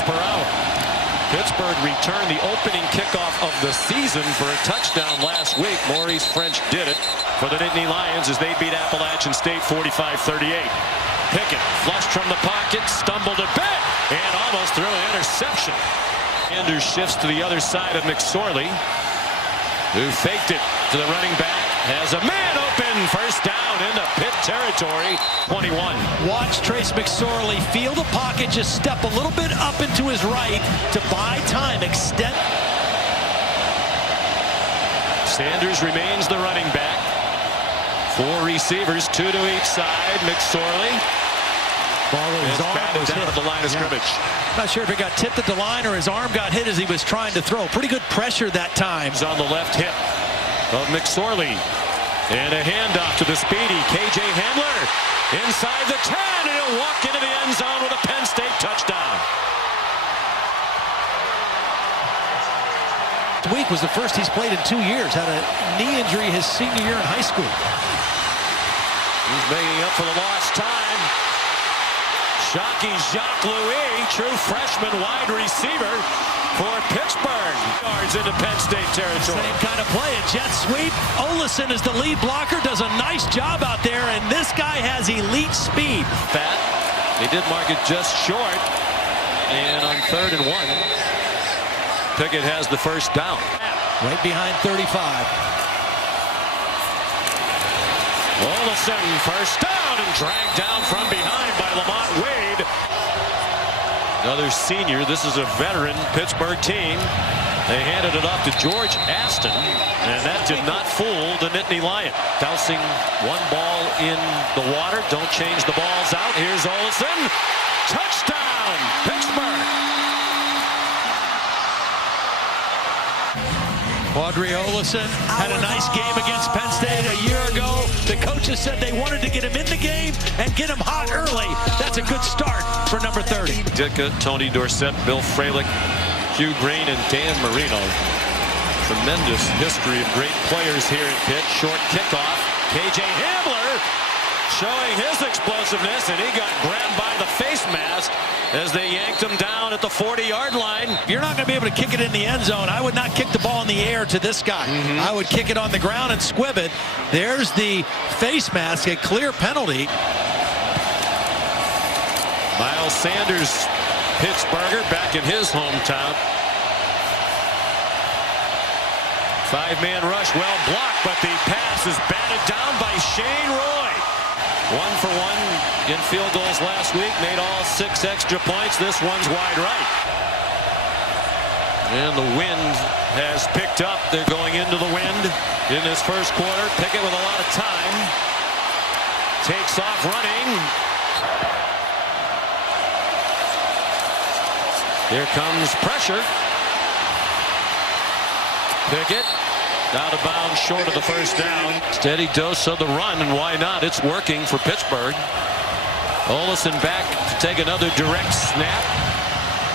miles per hour. Pittsburgh returned the opening kickoff of the season for a touchdown last week. Maurice French did it for the Nittany Lions as they beat Appalachian State 45-38. Pickett flushed from the pocket, stumbled a bit, and almost threw an interception. Sanders shifts to the other side of McSorley, who faked it to the running back. Has a man open, first down into Pitt territory, 21. Watch Trace McSorley feel the pocket, just step a little bit up into his right to buy time, extend. Sanders remains the running back. 4 receivers, 2 to each side. McSorley. Ball his arm was down hit at the line of scrimmage. Not sure if it got tipped at the line or his arm got hit as he was trying to throw. Pretty good pressure that time. He's on the left hip of McSorley. And a handoff to the speedy KJ Hamler. Inside the 10, and he'll walk into the end zone with a Penn State touchdown. This week was the first he's played in 2 years. Had a knee injury his senior year in high school. He's making up for the lost time. Shockey Jacques Louis, true freshman wide receiver for Pittsburgh. Yards into Penn State territory. Same kind of play, a jet sweep. Olesen is the lead blocker, does a nice job out there, and this guy has elite speed. Pat, they did mark it just short, and on 3rd and 1, Pickett has the first down. Right behind 35. Olesen, first down, and dragged down from behind by Lamont Wade. Another senior. This is a veteran Pittsburgh team. They handed it off to George Aston, and that did not fool the Nittany Lion. Dousing one ball in the water. Don't change the balls out. Here's Olesen. Touchdown, Pittsburgh. Quadri Olesen had a nice game against Penn State a year ago. The coaches said they wanted to get him in the game and get him hot early. That's a good start for number 30. Ditka, Tony Dorsett, Bill Fralick, Hugh Green, and Dan Marino. Tremendous history of great players here at Pitt. Short kickoff. KJ Hamler showing his explosiveness, and he got grabbed by the face mask as they yanked him down at the 40-yard line. You're not going to be able to kick it in the end zone. I would not kick the ball in the air to this guy. I would kick it on the ground and squib it. There's the face mask, a clear penalty. Miles Sanders, Pittsburgher, back in his hometown. 5-man rush, well blocked, but the pass is batted down by Shane Roy. 1 for 1 in field goals last week, made all 6 extra points. This one's wide right. And the wind has picked up. They're going into the wind in this first quarter. Pickett with a lot of time. Takes off running. Here comes pressure. Pickett out of bounds, short of the first down. Steady dose of the run, and why not? It's working for Pittsburgh. Olesen back to take another direct snap.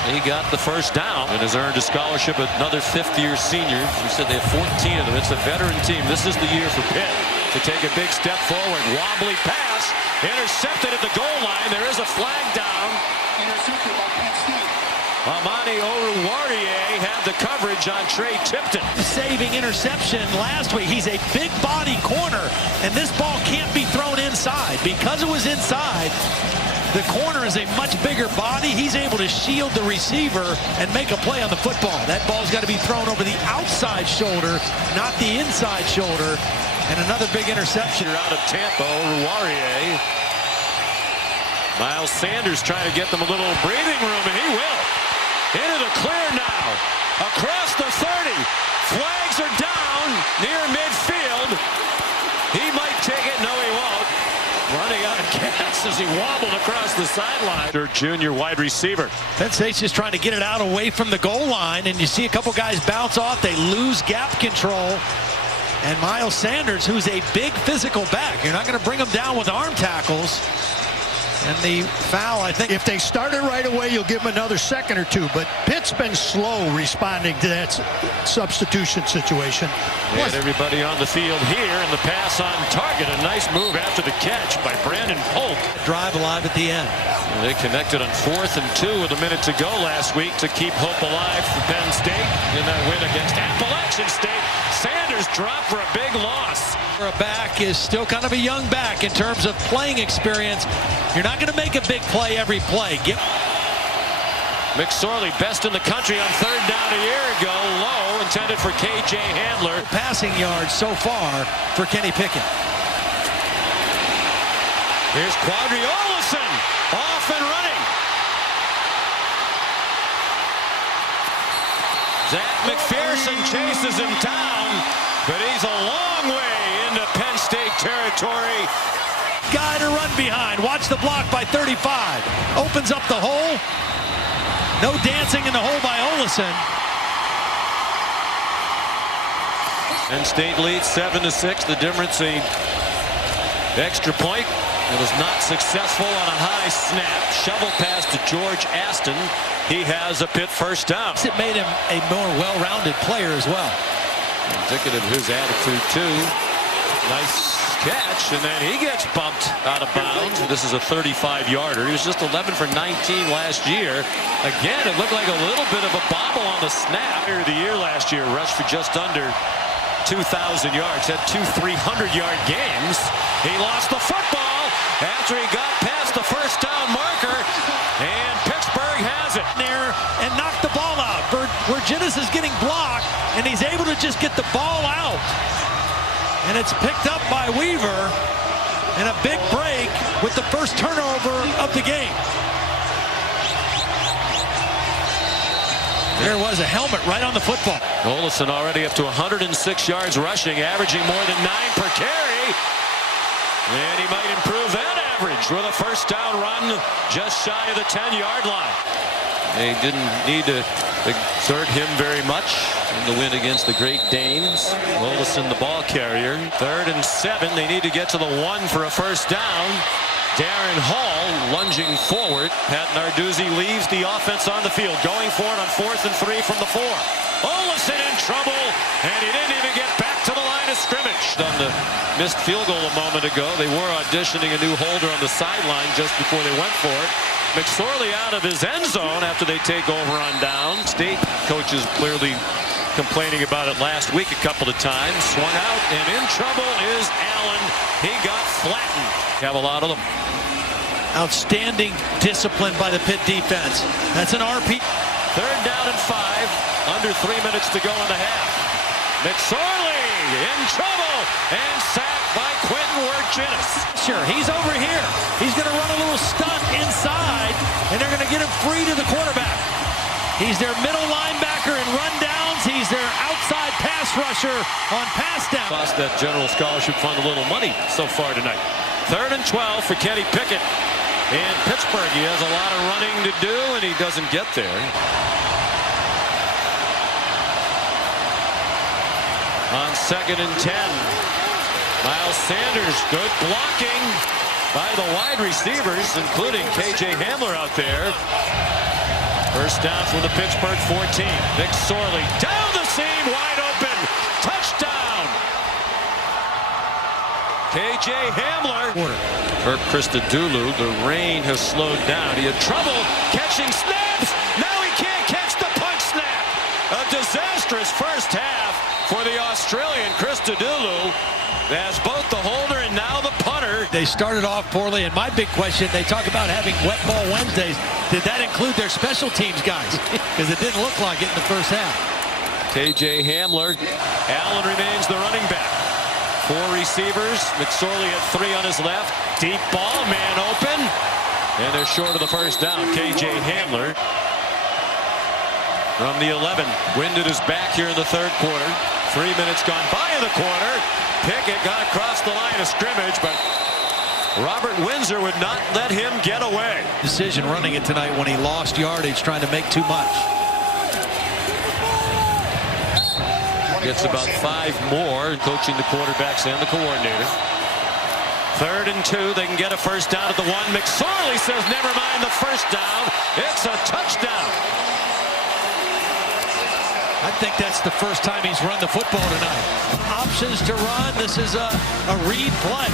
He got the first down and has earned a scholarship. Another 5th-year senior. We said they have 14 of them. It's a veteran team. This is the year for Pitt to take a big step forward. Wobbly pass, intercepted at the goal line. There is a flag down. Intercepted by Penn State. Amani Oruwariye had the coverage on Trey Tipton. Saving interception last week. He's a big body corner, and this ball can't be thrown inside. Because it was inside, the corner is a much bigger body. He's able to shield the receiver and make a play on the football. That ball's got to be thrown over the outside shoulder, not the inside shoulder. And another big interception. Out of Tampa, Oruwariye. Miles Sanders trying to get them a little breathing room, and he will. Into the clear now. Across the 30. Flags are down near midfield. He might take it. No, he won't. Running out of gas as he wobbled across the sideline. Their junior wide receiver. Penn State's just trying to get it out away from the goal line, and you see a couple guys bounce off. They lose gap control. And Miles Sanders, who's a big physical back, you're not going to bring him down with arm tackles. And the foul, I think. If they start it right away, you'll give them another second or two. But Pitt's been slow responding to that substitution situation. And everybody on the field here, and the pass on target. A nice move after the catch by Brandon Polk. Drive alive at the end. They connected on 4th and 2 with a minute to go last week to keep hope alive for Penn State in that win against Appalachian State. Sanders dropped for a big loss. For a back is still kind of a young back in terms of playing experience. You're not going to make a big play every play. McSorley, best in the country on 3rd down a year ago. Low, intended for K.J. Handler. Passing yards so far for Kenny Pickett. Here's Quadri Olison, off and running. Zach McPherson chases him down, but he's a long way into Penn State territory. Guy to run behind. Watch the block by 35. Opens up the hole. No dancing in the hole by Olison. Penn State leads 7-6. The difference, a extra point. It was not successful on a high snap. Shovel pass to George Aston. He has a Pitt first down. It made him a more well-rounded player as well. Indicative of his attitude, too. Nice catch, and then he gets bumped out of bounds. This is a 35-yarder. He was just 11 for 19 last year. Again, it looked like a little bit of a bobble on the snap. The year last year, rushed for just under 2,000 yards. Had 2 300-yard games. He lost the football after he got past the first down marker, and Pittsburgh has it there and knocked the ball out. Virginis is getting blocked, and he's able to just get the ball out. And it's picked up by Weaver, and a big break with the first turnover of the game. There was a helmet right on the football. Olison already up to 106 yards rushing, averaging more than 9 per carry. And he might improve that average with a first down run just shy of the 10-yard line. They didn't need to exert him very much in the win against the Great Danes. Olison, the ball carrier. 3rd and 7. They need to get to the 1 for a first down. Darren Hall lunging forward. Pat Narduzzi leaves the offense on the field, going for it on 4th and 3 from the 4. Olison in trouble, and he didn't even get back to the line of scrimmage. On the missed field goal a moment ago, they were auditioning a new holder on the sideline just before they went for it. McSorley out of his end zone after they take over on down. State coaches clearly complaining about it last week a couple of times. Swung out, and in trouble is Allen. He got flattened. Have a lot of them. Outstanding discipline by the Pitt defense. That's an RP. 3rd down and 5. Under 3 minutes to go in the half. McSorley in trouble and sacked by Quentin Virginis. Sure, he's over here. He's going to run a little stunt inside, and they're going to get him free to the quarterback. He's their middle linebacker in rundowns. He's their outside pass rusher on pass down. Cost that general scholarship fund a little money so far tonight. 3rd and 12 for Kenny Pickett. In Pittsburgh, he has a lot of running to do, and he doesn't get there. On 2nd and 10, Miles Sanders, good blocking by the wide receivers, including K.J. Handler out there. First down from the Pittsburgh 14. McSorley down the seam, wide open. Touchdown. K.J. Handler. For Christodoulou, the rain has slowed down. He had trouble catching snaps. Now he can't catch the punch snap. A disastrous first half for the Australian Christodoulou as both the holder and now the punter. They started off poorly, and my big question, they talk about having wet ball Wednesdays. Did that include their special teams guys? Because it didn't look like it in the first half. K.J. Handler. Allen remains the running back. 4 receivers. McSorley had 3 on his left. Deep ball, man open. And they're short of the first down. K.J. Handler from the 11. Winded is back here in the 3rd quarter. 3 minutes gone by in the quarter. Pickett got across the line of scrimmage, but Robert Windsor would not let him get away. Decision running it tonight when he lost yardage, trying to make too much. Gets about 5 more, coaching the quarterbacks and the coordinator. 3rd and 2, they can get a first down at the 1. McSorley says, never mind the first down. It's a touchdown. I think that's the first time he's run the football tonight. Options to run. This is a read play.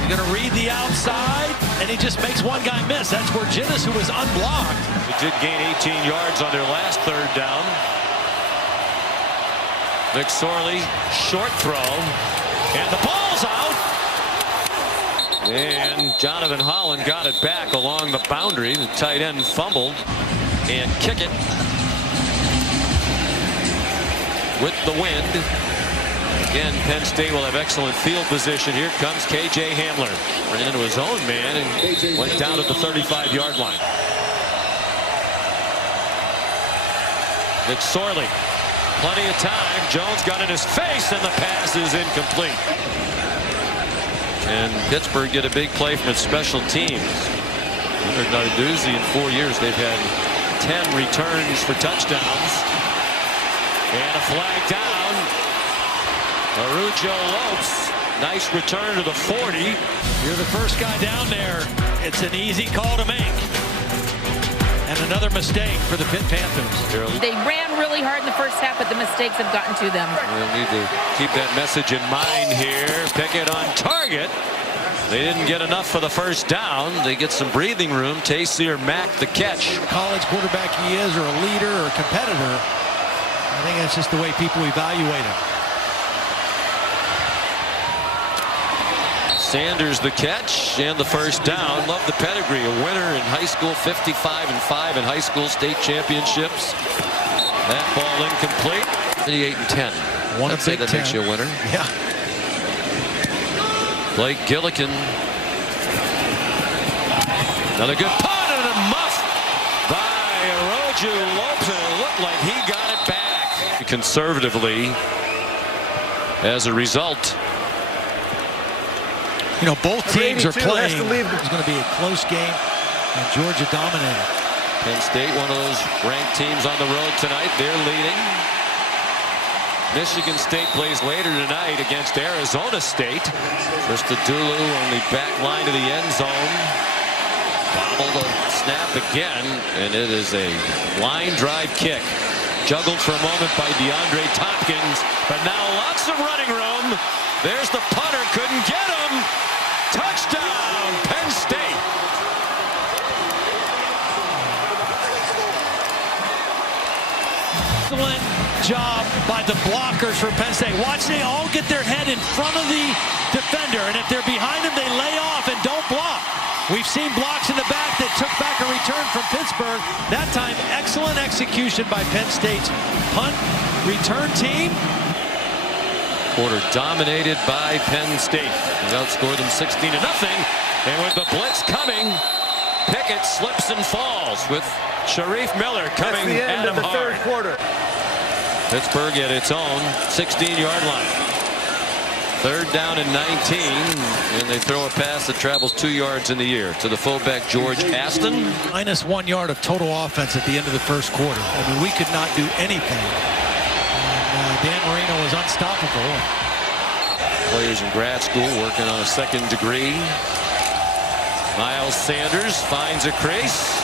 He's going to read the outside. and he just makes one guy miss. That's Virginis, who was unblocked. They did gain 18 yards on their last third down. McSorley, short throw, and the ball's out. And Jonathan Holland got it back along the boundary. The tight end fumbled and kick it with the wind. Again, Penn State will have excellent field position. Here comes K.J. Hamler. Ran into his own man and went down at the 35-yard line. McSorley, plenty of time. Jones got in his face, and the pass is incomplete. And Pittsburgh get a big play from its special teams. Under Narduzzi in 4 years, they've had 10 returns for touchdowns. And a flag down. Arujo Lopes. Nice return to the 40. You're the first guy down there. It's an easy call to make. And another mistake for the Pitt Panthers. They ran really hard in the first half, but the mistakes have gotten to them. We'll need to keep that message in mind here. Pickett on target. They didn't get enough for the first down. They get some breathing room. Tayseer Mack the catch. College quarterback he is, or a leader, or a competitor. I think that's just the way people evaluate him. Sanders the catch and the first down. Love the pedigree. A winner in high school, 55-5 in high school state championships. That ball incomplete. 38-10. I'd say that makes you a winner. Yeah. Blake Gillikin. Another good punt and a muff by Aroju Lopes. It looked like he got it back conservatively as a result. You know, both teams are playing. It's going to be a close game, and Georgia dominated. Penn State, one of those ranked teams on the road tonight. They're leading. Michigan State plays later tonight against Arizona State. First to Dulu on the back line to the end zone. Bobble the snap again, and it is a line drive kick. Juggled for a moment by DeAndre Tompkins, but now lots of running room. There's the punter, couldn't get him. Touchdown, Penn State. Excellent job by the blockers for Penn State. Watch, they all get their head in front of the defender, and if they're behind him, they lay off and don't block. We've seen blocks in the back that took back a return from Pittsburgh. That time, excellent execution by Penn State's punt return team. Quarter dominated by Penn State. They outscored them 16-0. And with the blitz coming, Pickett slips and falls with Sharif Miller coming at him hard. Third quarter. Pittsburgh at its own 16-yard line. Third down and 19, and they throw a pass that travels 2 yards in the air to the fullback George Aston. Minus 1 yard of total offense at the end of the first quarter. I mean, we could not do anything. And Dan Marino was unstoppable. Players in grad school working on a second degree. Miles Sanders finds a crease.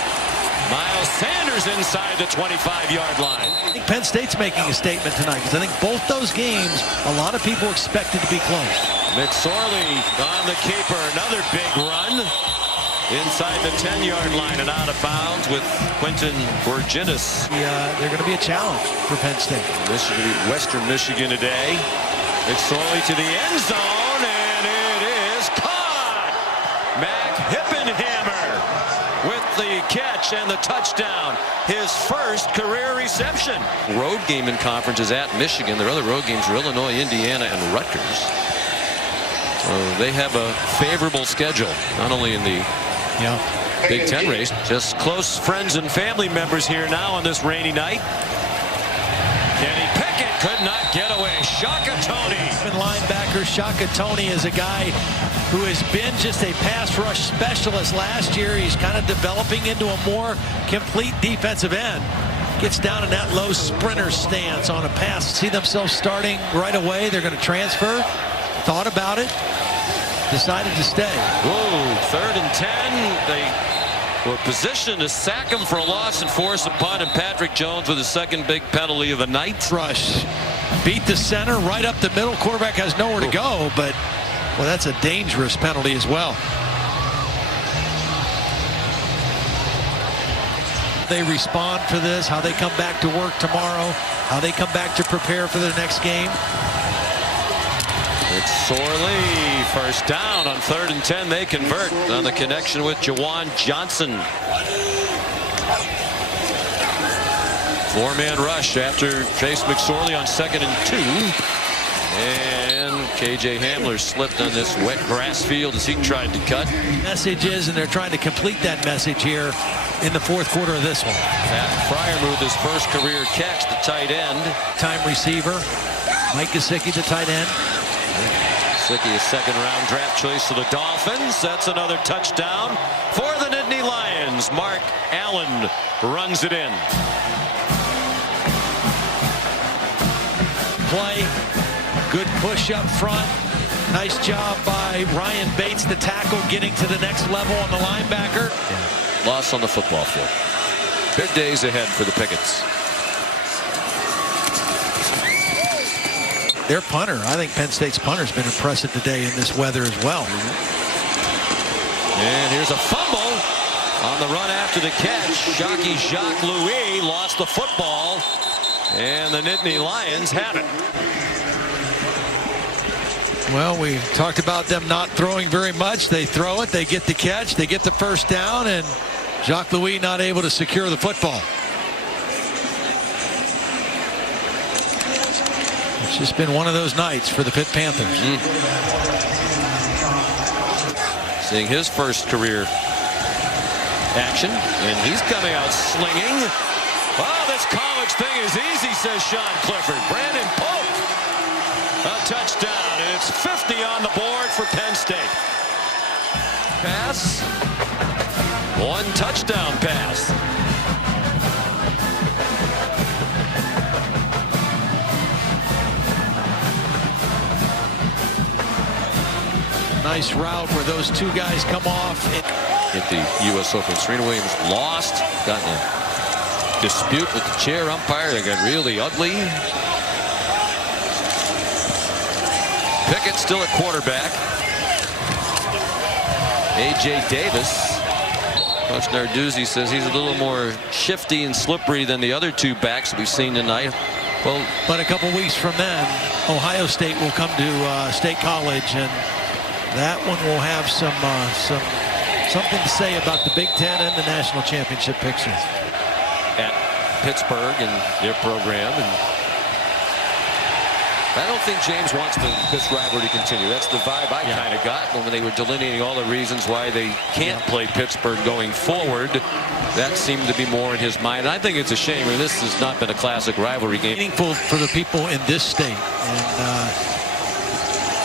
Miles Sanders inside the 25-yard line. I think Penn State's making a statement tonight, because I think both those games, a lot of people expected to be close. McSorley on the keeper. Another big run inside the 10-yard line and out of bounds with Quentin Virginis. They're going to be a challenge for Penn State. Western Michigan today. McSorley to the end zone, and it is caught. Mac Hippenhammer with the catch and the touchdown. His first career reception. Road game in conference is at Michigan. Their other road games are Illinois, Indiana, and Rutgers. So they have a favorable schedule, not only in the Big Ten race, just close friends and family members here now on this rainy night. Kenny Pickett could not get away. Shaka Toney. Linebacker Shaka Toney is a guy who has been just a pass rush specialist last year. He's kind of developing into a more complete defensive end. Gets down in that low sprinter stance on a pass. See themselves starting right away. They're going to transfer. Thought about it. Decided to stay. Whoa, 3rd and 10. They were positioned to sack him for a loss and force a punt, and Patrick Jones with his second big penalty of the night. Rush. Beat the center right up the middle. Quarterback has nowhere to go, but well, that's a dangerous penalty as well. they respond for this, how they come back to work tomorrow, how they come back to prepare for their next game. It's Sorley, first down on 3rd and 10. They convert on the connection with Jawan Johnson. 4-man rush after Chase McSorley on 2nd and 2. And KJ Hamler slipped on this wet grass field as he tried to cut. Message is, and they're trying to complete that message here in the 4th quarter of this one. Pat Fryermuth, his first career catch, the tight end. Time receiver, Mike Gesicki, the tight end. Gesicki, a 2nd-round draft choice to the Dolphins. That's another touchdown for the Nittany Lions. Mark Allen runs it in. Play, good push up front. Nice job by Ryan Bates, the tackle, getting to the next level on the linebacker. Loss on the football field. Big days ahead for the Pickets. Their punter, I think Penn State's punter's been impressive today in this weather as well. And here's a fumble on the run after the catch. Jockey Jacques Louis lost the football, and the Nittany Lions have it. Well, we talked about them not throwing very much. They throw it, they get the catch, they get the first down, and Jacques Louis not able to secure the football. It's just been one of those nights for the Pitt Panthers. Seeing his first career action, and he's coming out slinging. Oh, this college thing is easy, says Sean Clifford. Brandon Pope, a touchdown, and it's 50 on the board for Penn State. Pass, 1 touchdown pass. Nice route where those two guys come off. Hit the U.S. Open. Serena Williams lost. Got in a dispute with the chair umpire. They got really ugly. Pickett still at quarterback. A.J. Davis. Coach Narduzzi says he's a little more shifty and slippery than the other 2 backs we've seen tonight. Well, but a couple weeks from then, Ohio State will come to State College, and that one will have something to say about the Big Ten and the national championship picture. At Pittsburgh and their program, and I don't think James wants this rivalry to continue. That's the vibe I kind of got when they were delineating all the reasons why they can't play Pittsburgh going forward. That seemed to be more in his mind. And I think it's a shame. I mean, this has not been a classic rivalry game. Meaningful for the people in this state. And,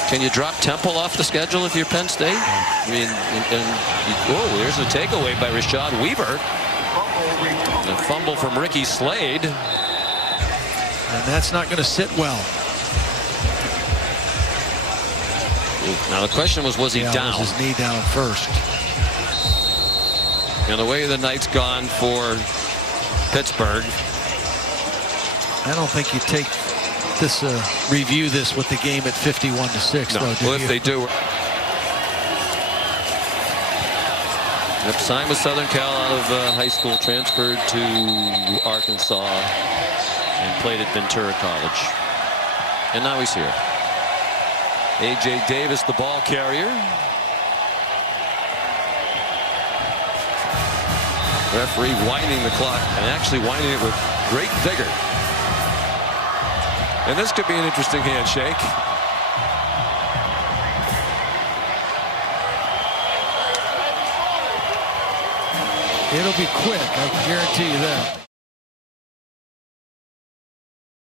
can you drop Temple off the schedule if you're Penn State? I mean, oh, there's a takeaway by Rashad Weaver. A fumble from Ricky Slade. And that's not going to sit well. Now the question was he down? Was his knee down first? And the way the night's gone for Pittsburgh. I don't think you take this review this with the game at 51-6. No. Though, well, if they do. Yep, signed with Southern Cal out of high school, transferred to Arkansas, and played at Ventura College. And now he's here. A.J. Davis, the ball carrier. Referee winding the clock, and actually winding it with great vigor. And this could be an interesting handshake. It'll be quick, I can guarantee you that.